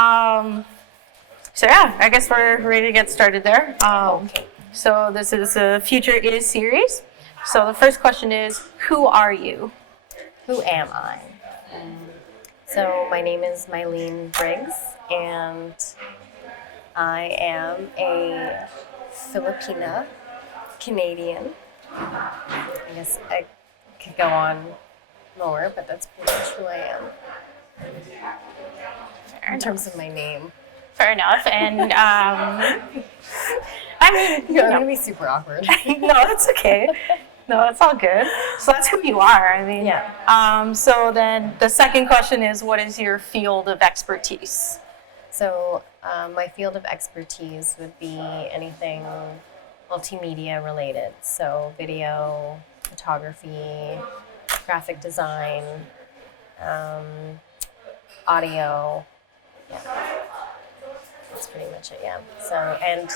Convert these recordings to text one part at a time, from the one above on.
So yeah, I guess we're ready to get started there. Okay. So this is a Future Is series. So the first question is, who are you? Who am I? So my name is Mailyne Briggs, and I am a Filipina Canadian. I guess I could go on more, but that's pretty much who I am in terms of my name. Fair enough. And I mean, You're gonna be super awkward. no, it's okay. No, it's all good. So that's who you are. I mean, Yeah. So then the second question is, what is your field of expertise? So my field of expertise would be anything multimedia related. So video, photography, graphic design, audio. Yeah, that's pretty much it. Yeah. So and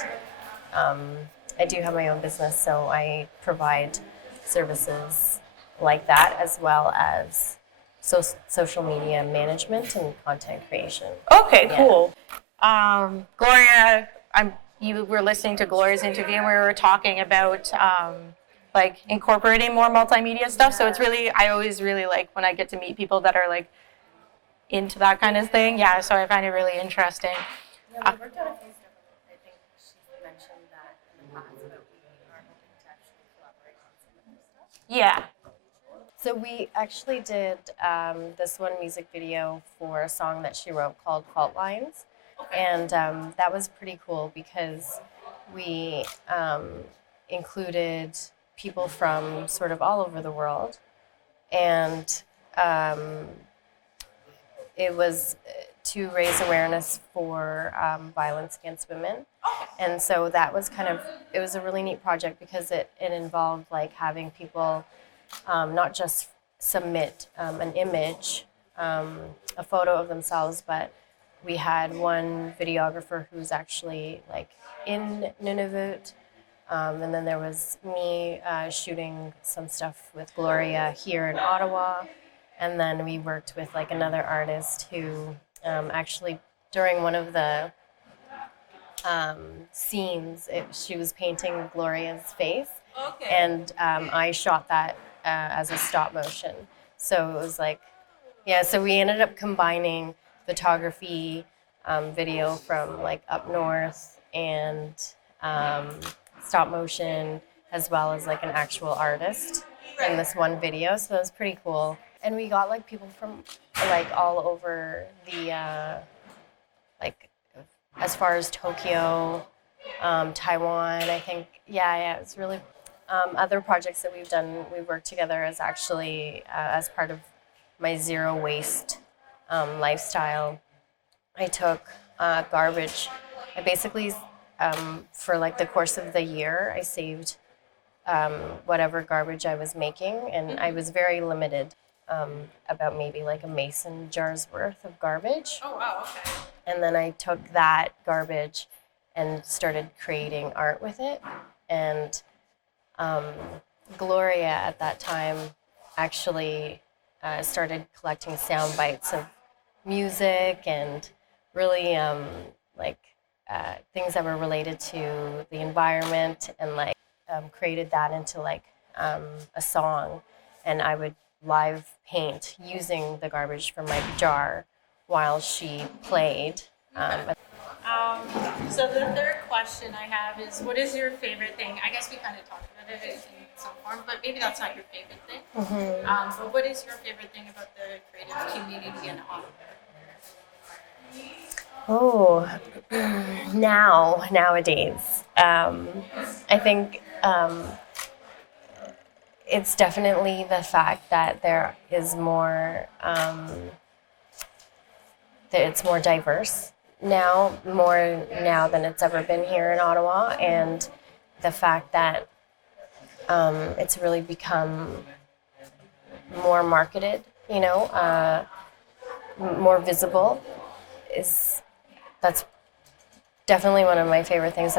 I do have my own business, so I provide services like that as well as social media management and content creation. Okay, Yeah. cool. Gloria, you were listening to Gloria's interview, and we were talking about like incorporating more multimedia stuff. So it's really, I always really like when I get to meet people that are like into that kind of thing. Yeah, so I find it really interesting. Yeah, we worked on a few stuff. I think she mentioned that in the past, but we are hoping to actually collaborate on some of this stuff. Yeah. So we actually did this one music video for a song that she wrote called Fault Lines. And that was pretty cool because we included people from sort of all over the world. And it was to raise awareness for violence against women. And so that was it was a really neat project because it involved like having people not just submit an image, a photo of themselves, but we had one videographer who's actually like in Nunavut, and then there was me shooting some stuff with Gloria here in Ottawa, and then we worked with like another artist who actually during one of the scenes, she was painting Gloria's face, and I shot that as a stop motion. So it was like, yeah, so we ended up combining photography, video from like up north, and stop motion, as well as like an actual artist in this one video. So it was pretty cool. And we got like people from like all over the, like as far as Tokyo, Taiwan, I think. Yeah, it's really. Other projects that we've done, we've worked together as actually as part of my zero waste lifestyle. I took garbage. I basically, for like the course of the year, I saved whatever garbage I was making, and I was very limited, about maybe like a mason jar's worth of garbage. Oh, wow, okay. And then I took that garbage and started creating art with it. And Gloria at that time actually started collecting sound bites of music and really things that were related to the environment, and like created that into like a song. And I would live paint using the garbage from my jar while she played. So the third question I have is, what is your favorite thing? I guess we kind of talked about it in some form, but maybe that's not your favorite thing. Mm-hmm. But what is your favorite thing about the creative community in Ottawa? Oh, nowadays, I think it's definitely the fact that there is more, that it's more diverse now, more now than it's ever been here in Ottawa, and the fact that it's really become more marketed, more visible, that's definitely one of my favorite things,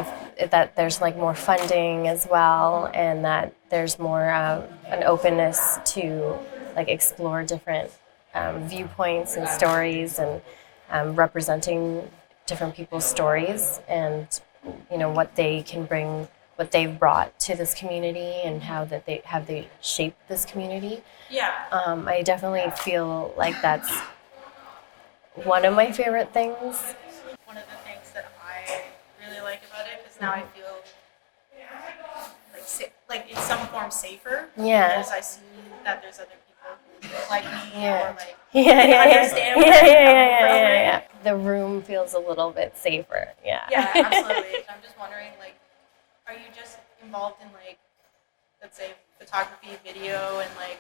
that there's like more funding as well, and that there's more an openness to like explore different viewpoints and stories, and representing different people's stories and what they can bring, what they've brought to this community, and how that they shaped this community. Yeah. I definitely feel like that's one of my favorite things. One of the things that I really like about it is now I feel like in some form safer. Yeah. Because I see that there's other people like me Yeah. or like Yeah. understand where I'm coming from. The room feels a little bit safer. Yeah. Yeah, absolutely. I'm just wondering, like, are you just involved in like, let's say, photography, video, and like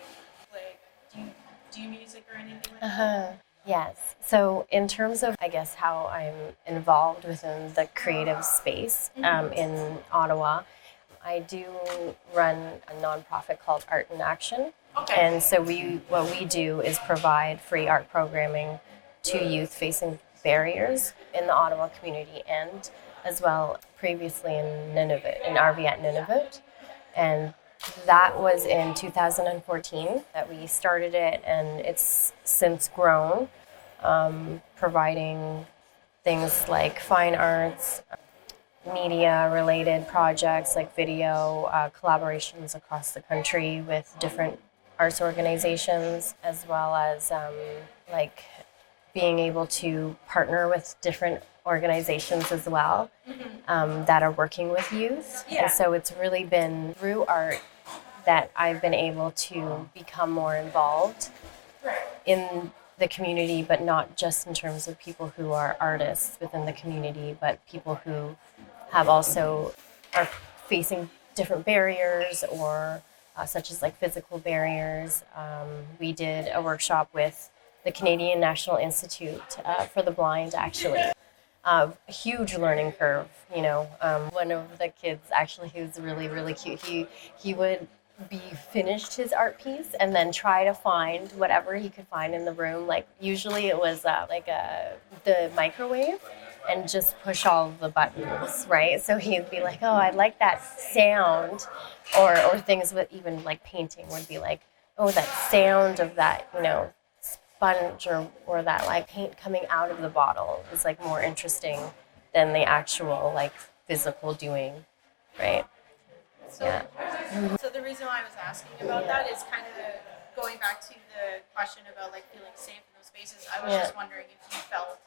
do you music or anything like that? Yes. So, in terms of, I guess, how I'm involved within the creative space in Ottawa, I do run a nonprofit called Art in Action. Okay. And so what we do is provide free art programming to youth facing barriers in the Ottawa community, and as well previously in Nunavut, in Arviat, Nunavut. And that was in 2014 that we started it, and it's since grown, providing things like fine arts, media related projects like video, collaborations across the country with different arts organizations, as well as like being able to partner with different organizations as well that are working with youth. Yeah. And so it's really been through art that I've been able to become more involved in the community, but not just in terms of people who are artists within the community, but people who have also are facing different barriers, or such as like physical barriers. We did a workshop with the Canadian National Institute for the Blind, actually. A huge learning curve, one of the kids, actually, he was really, really cute. He would be finished his art piece and then try to find whatever he could find in the room. Like usually it was the microwave, and just push all of the buttons, right? So he'd be like, oh, I like that sound, or things with even like painting would be like, oh, that sound of that, sponge or that like paint coming out of the bottle is like more interesting than the actual like physical doing, right? So, so the reason why I was asking about that is kind of going back to the question about like feeling safe in those spaces. I was just wondering if you felt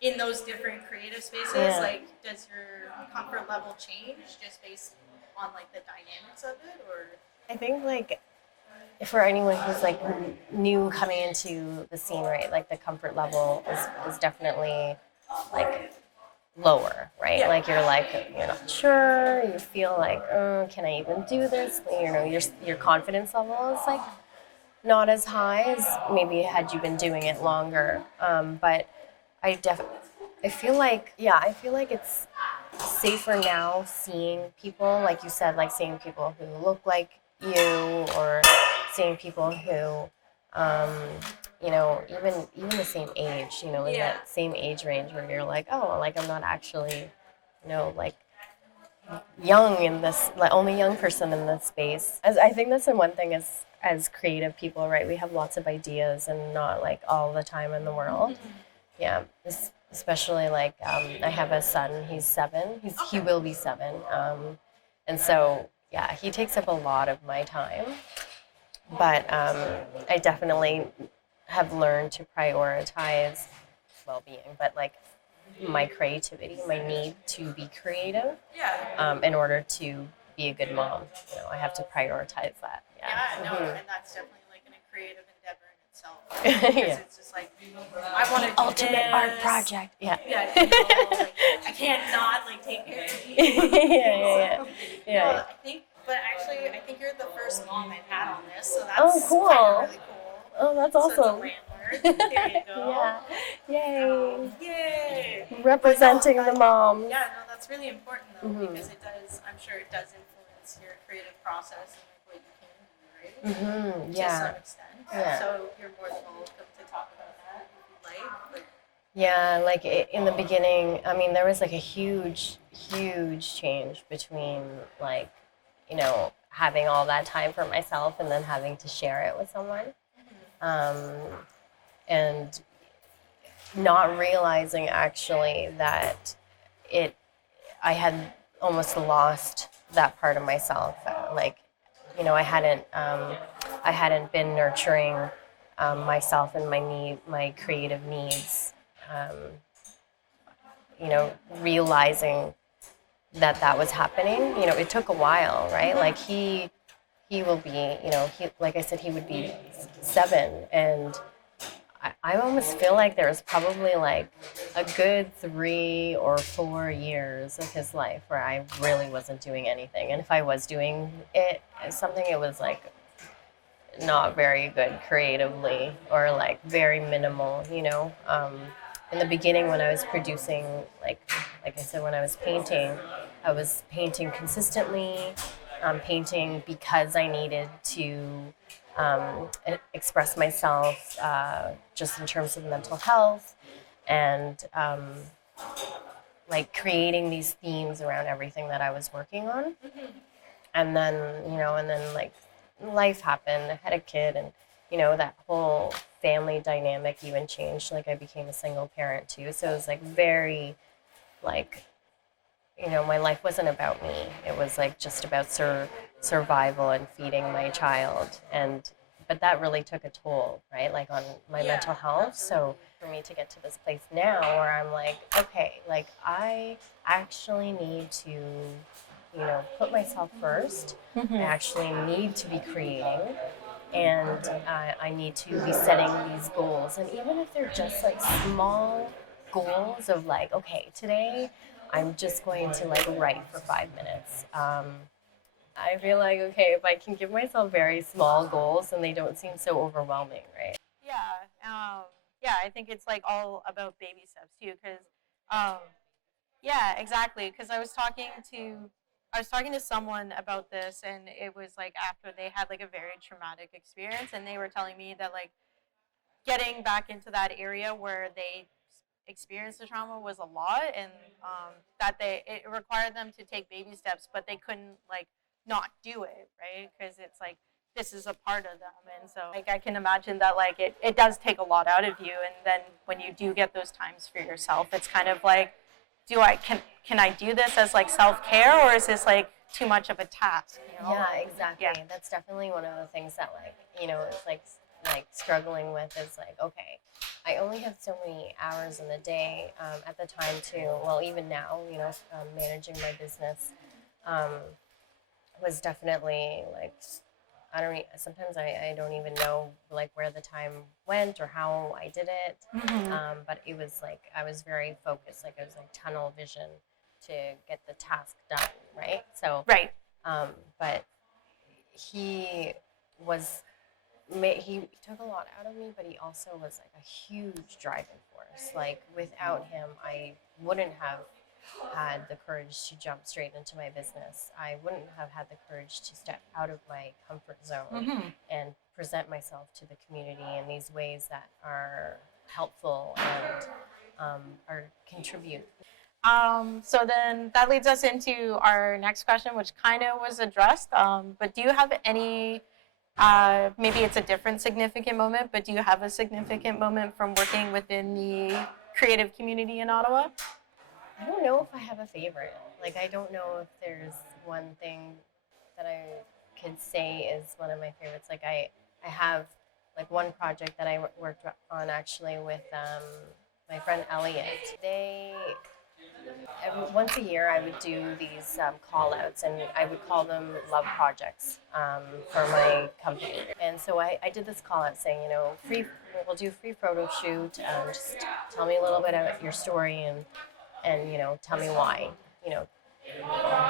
in those different creative spaces, like does your comfort level change just based on like the dynamics of it, or? I think like for anyone who's like new coming into the scene, right, like the comfort level is definitely like lower, right? Yeah. Like you're not sure, you feel like, oh, can I even do this? Your confidence level is like not as high as maybe had you been doing it longer. But I feel like it's safer now seeing people, like you said, like seeing people who look like you, or seeing people who, even the same age, in that same age range where you're like, oh, like I'm not actually, like young in this, like only young person in this space. As I think that's the one thing as creative people, right? We have lots of ideas and not like all the time in the world. Yeah, especially like I have a son. He's 7. He will be 7, and so yeah, he takes up a lot of my time. But I definitely have learned to prioritize well-being, but like my creativity, my need to be creative, in order to be a good mom. I have to prioritize that. Yeah, no, and that's definitely like a creative endeavor in itself. Because it's just like I want to do ultimate this. art project. Yeah. Yeah, like, I can't not like take care of you. Yeah. No, I think you're the first mom I've had on this, so that's Oh, cool. kind of really cool. Oh, that's So it's a awesome. landlord. There you go. Yeah. Yay. Yay. Representing the moms. Yeah, no, that's really important though, because I'm sure it does influence your creative process and like what you can do, right? Yeah. To some extent. Yeah. So you're more than welcome to talk about that if you like. But yeah, like in the beginning, I mean, there was like a huge change between like, having all that time for myself and then having to share it with someone. And not realizing actually that it I had almost lost that part of myself. Like, I hadn't been nurturing myself and my creative needs. Um, Realizing that that was happening. It took a while, right? Like he will be, he like I said, he would be 7, and I almost feel like there was probably like a good 3 or 4 years of his life where I really wasn't doing anything. And if I was doing something, it was like not very good creatively or like very minimal. In the beginning, when I was producing, like I said, when I was painting consistently, painting because I needed to um, express myself, just in terms of mental health, and like creating these themes around everything that I was working on. And then, like life happened. I had a kid, and that whole family dynamic even changed. Like I became a single parent too, so it was like very, like, my life wasn't about me. It was like just about survival and feeding my child. But that really took a toll, right? Like on my mental health. So for me to get to this place now where I'm like, okay, like I actually need to, put myself first. I actually need to be creating, and I need to be setting these goals. And even if they're just like small goals of like, okay, today I'm just going to like write for 5 minutes. I feel like, okay, if I can give myself very small goals, then they don't seem so overwhelming, right? Yeah, yeah, I think it's like all about baby steps too, because um, yeah, exactly. Because I was talking to someone about this, and it was like after they had like a very traumatic experience, and they were telling me that like getting back into that area where they experienced the trauma was a lot, and that it required them to take baby steps, but they couldn't like not do it, right? Because it's like this is a part of them, and so like I can imagine that like it does take a lot out of you, and then when you do get those times for yourself, it's kind of like, can I do this as like self-care, or is this like too much of a task, Yeah, exactly. Yeah. That's definitely one of the things that it's like struggling with is like, okay, I only have so many hours in the day. At the time too, well, even now, managing my business um, was definitely like, I don't sometimes I don't even know like where the time went or how I did it. But it was like I was very focused, like I was like tunnel vision to get the task done, right? So Right. um, but he was he took a lot out of me, but he also was like a huge driving force. Like without him, I wouldn't have had the courage to jump straight into my business. I wouldn't have had the courage to step out of my comfort zone and present myself to the community in these ways that are helpful and are contribute. So then that leads us into our next question, which kind of was addressed. But do you have any, maybe it's a different significant moment, but do you have a significant moment from working within the creative community in Ottawa? I don't know if I have a favorite. Like, I don't know if there's one thing that I could say is one of my favorites. Like, I have like one project that I worked on actually with my friend Elliot. Once a year, I would do these call outs, and I would call them love projects for my company. And so I did this call out saying, we'll do a free photo shoot. Just tell me a little bit about your story, and tell me why, you know,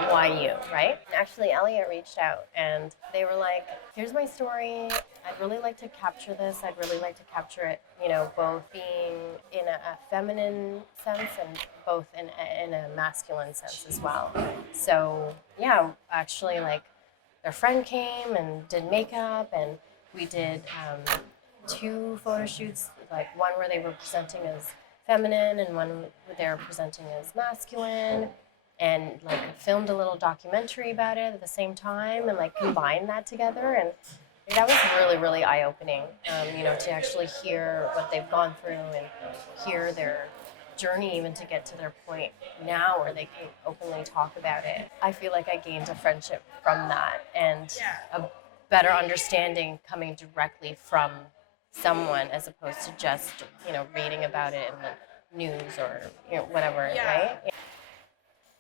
why you, right? Actually, Elliot reached out, and they were like, here's my story. I'd really like to capture this. I'd really like to capture it, both being in a feminine sense and both in a masculine sense as well. So, yeah, actually, like, their friend came and did makeup, and we did 2 photo shoots, like one where they were presenting as feminine and one where they were presenting as masculine, and like filmed a little documentary about it at the same time, and like combined that together. And That was really, really eye-opening, to actually hear what they've gone through and hear their journey even to get to their point now where they can openly talk about it. I feel like I gained a friendship from that and a better understanding coming directly from someone as opposed to just, reading about it in the news or, whatever, right?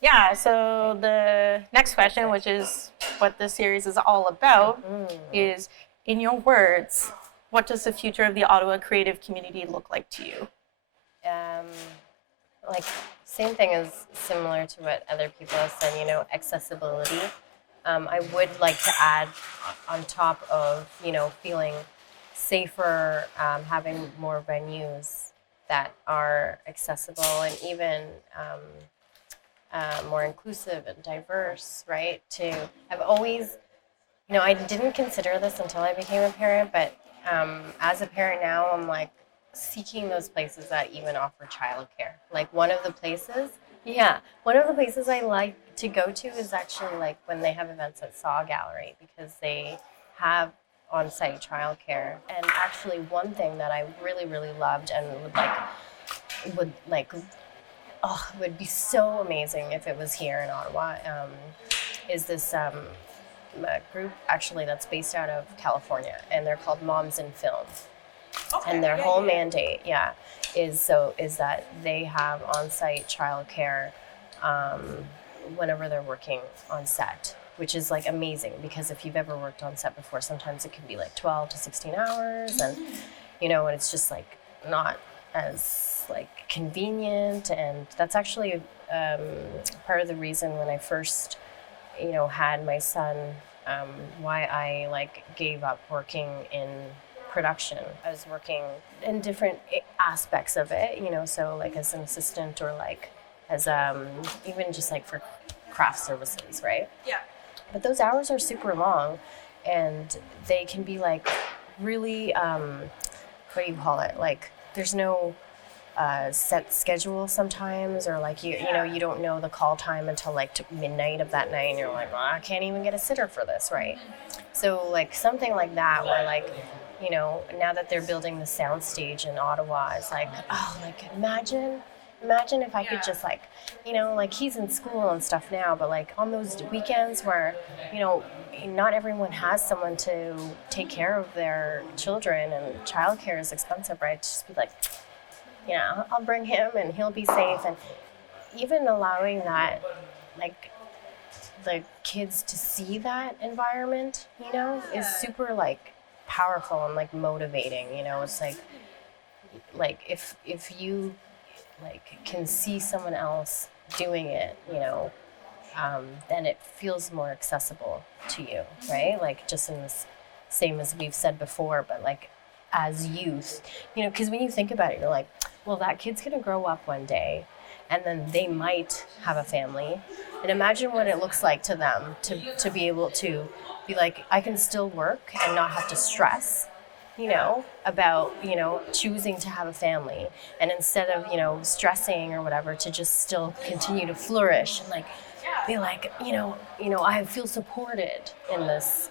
Yeah, so the next question, which is what this series is all about, is in your words, what does the future of the Ottawa creative community look like to you? Like, same thing as similar to what other people have said, accessibility. I would like to add on top of, feeling safer, having more venues that are accessible and even more inclusive and diverse, right? I've always, I didn't consider this until I became a parent, but as a parent now, I'm like seeking those places that even offer childcare. Like one of the places I like to go to is actually like when they have events at Saw Gallery because they have on-site childcare. And actually, one thing that I really, really loved and it would be so amazing if it was here in Ottawa. Is this a group actually that's based out of California, and they're called Moms in Film. Okay, and their whole mandate, is that they have on-site childcare whenever they're working on set, which is like amazing because if you've ever worked on set before, sometimes it can be like 12 to 16 hours, and and it's just like not as like convenient, and that's actually part of the reason when I first had my son, why I like gave up working in production. I was working in different aspects of it, so like as an assistant or like as even just like for craft services, right? Yeah. But those hours are super long, and they can be like really what do you call it? Like there's no set schedule sometimes, or like you don't know the call time until like midnight of that night, and you're like, well, I can't even get a sitter for this, right? So like something like that, where like now that they're building the soundstage in Ottawa, it's like, oh, like imagine if I could just like, like he's in school and stuff now, but like on those weekends where not everyone has someone to take care of their children, and childcare is expensive, right? Just be like, I'll bring him and he'll be safe. And even allowing that, like, the kids to see that environment, is super, like, powerful and, like, motivating, It's like if you, like, can see someone else doing it, then it feels more accessible to you, right? Like, just in this same as we've said before, but, like, as youth, because when you think about it, you're like, well, that kid's gonna grow up one day, and then they might have a family, and imagine what it looks like to them to be able to be like, I can still work and not have to stress, about choosing to have a family, and instead of stressing or whatever, to just still continue to flourish and like be like, I feel supported in this,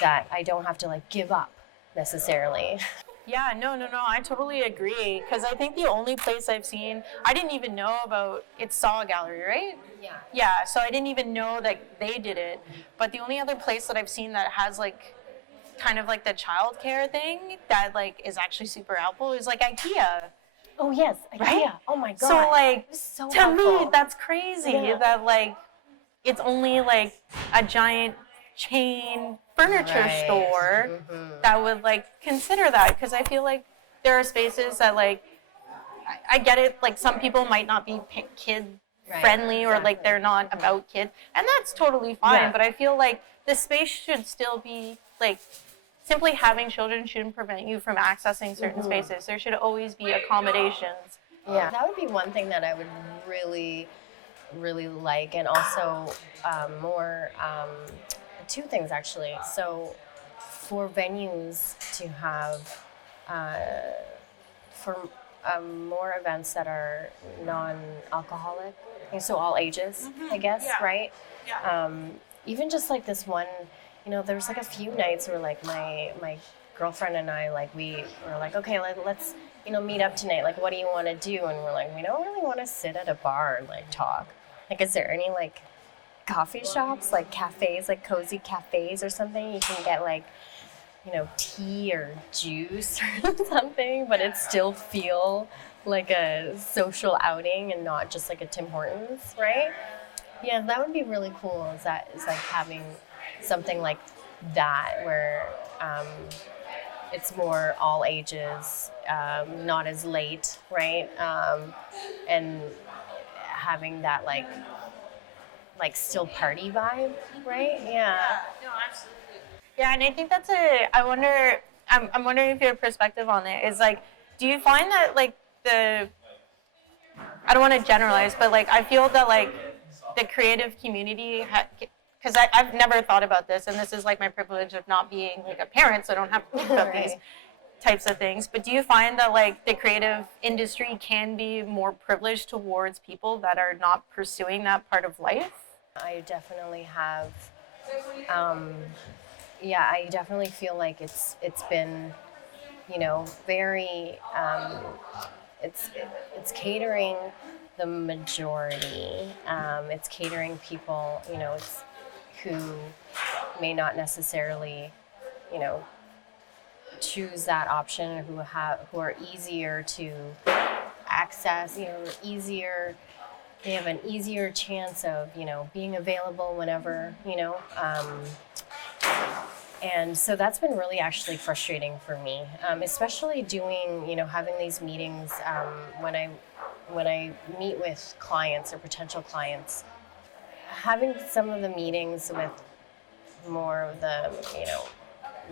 that I don't have to like give up necessarily. Yeah, no, I totally agree. Because I think the only place I've seen, I didn't even know about, it's Saw Gallery, right? Yeah. Yeah, so I didn't even know that they did it. But the only other place that I've seen that has like, kind of like the childcare thing that like is actually super helpful is like IKEA. Oh yes, IKEA. Right? Oh my god. So like, so to helpful. me, that's crazy that like, it's only like a giant chain furniture store that would like consider that, because I feel like there are spaces that like I get it, like some people might not be kid friendly or like they're not about kids, and that's totally fine, but I feel like the space should still be like, simply having children shouldn't prevent you from accessing certain spaces. There should always be accommodations. Yeah, that would be one thing that I would really like, and also more two things actually. So for venues to have for more events that are non-alcoholic, so all ages, I guess, right? Even just like this one there was like a few nights where like my girlfriend and I, like, we were like, okay, let's meet up tonight. Like, what do you want to do? And we're like, we don't really want to sit at a bar and like talk. Like, is there any like coffee shops, like cafes, like cozy cafes or something you can get like, tea or juice or something, but it still feel like a social outing and not just like a Tim Hortons, right? Yeah, that would be really cool. Is like having something like that where it's more all ages, not as late, right? And having that like still party vibe, right? Yeah. No, absolutely. Yeah, and I think I wonder, I'm wondering if your perspective on it is like, do you find that like I don't want to generalize, but like I feel that like the creative community, because I've never thought about this, and this is like my privilege of not being like a parent, so I don't have to think about these Right. types of things. But do you find that like the creative industry can be more privileged towards people that are not pursuing that part of life? I definitely have. Um, yeah, I definitely feel like it's been, very. It's catering the majority. It's catering people, who may not necessarily, you know, choose that option, who are easier to access, easier. They have an easier chance of, being available whenever, and so that's been really actually frustrating for me, especially doing, having these meetings when I meet with clients or potential clients, having some of the meetings with more of the,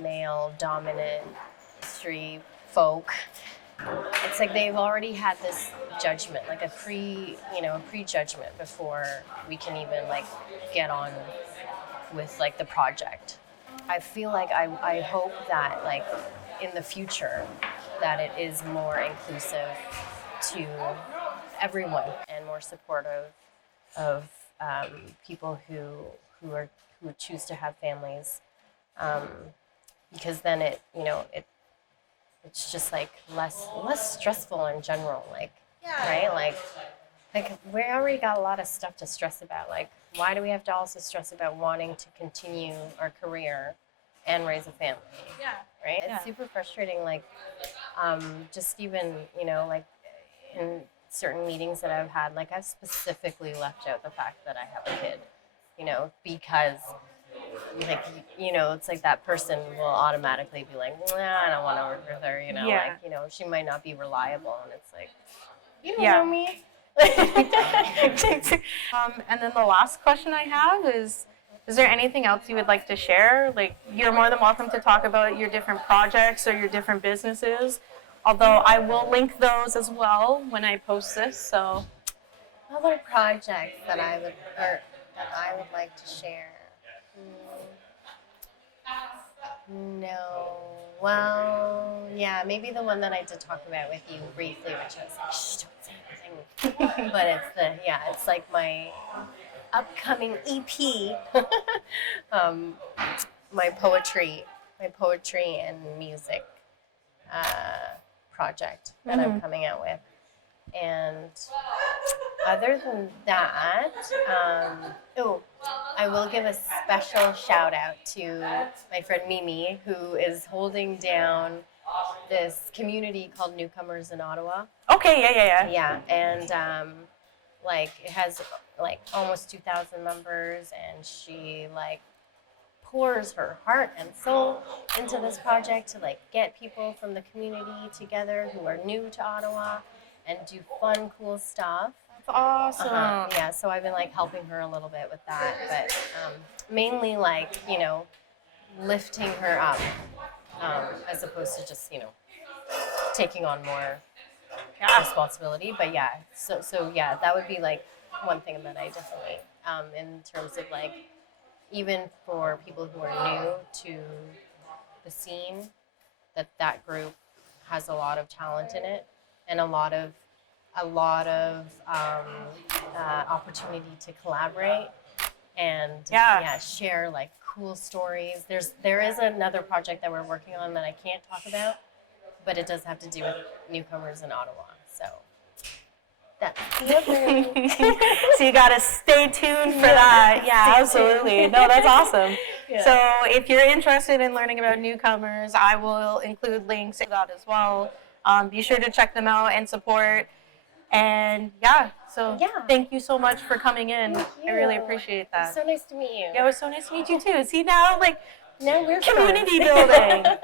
male dominant industry folk. It's like they've already had this judgment, like a prejudgment before we can even like get on with like the project. I feel like I hope that like in the future that it is more inclusive to everyone and more supportive of people who choose to have families, because then it's just like less stressful in general, like, right, like we already got a lot of stuff to stress about. Like, why do we have to also stress about wanting to continue our career and raise a family? Yeah. Right? Yeah. It's super frustrating. Like, just even like in certain meetings that I've had, like I've specifically left out the fact that I have a kid, because like it's like that person will automatically be like, nah, I don't want to work with her, Yeah. like she might not be reliable, and it's like, you don't Yeah. know me. And then the last question I have is there anything else you would like to share? Like, you're more than welcome to talk about your different projects or your different businesses, although I will link those as well when I post this, so. Other projects that I would like to share. No. Well, yeah, maybe the one that I did talk about with you briefly, which I was like, shh, don't say anything. But it's like my upcoming EP, my poetry and music project that I'm coming out with. And other than that, I will give a special shout out to my friend Mimi, who is holding down this community called Newcomers in Ottawa. Okay, yeah. Yeah, and like it has like almost 2,000 members, and she like pours her heart and soul into this project to like get people from the community together who are new to Ottawa and do fun, cool stuff. That's awesome. Yeah, so I've been like helping her a little bit with that, but mainly like lifting her up, as opposed to just taking on more responsibility. But yeah, so yeah, that would be like one thing that I definitely, in terms of like, even for people who are new to the scene, that group has a lot of talent in it and a lot of opportunity to collaborate and Yeah. share like cool stories. There is another project that we're working on that I can't talk about, but it does have to do with newcomers in Ottawa. So that's the other. So you gotta stay tuned for that. Yeah, absolutely. No, that's awesome. Yeah. So if you're interested in learning about newcomers, I will include links to that as well. Be sure to check them out and support. And so thank you so much for coming in. I really appreciate that. It's so nice to meet you. Yeah, it was so nice to meet you too. See now, like Now we're community friends. building.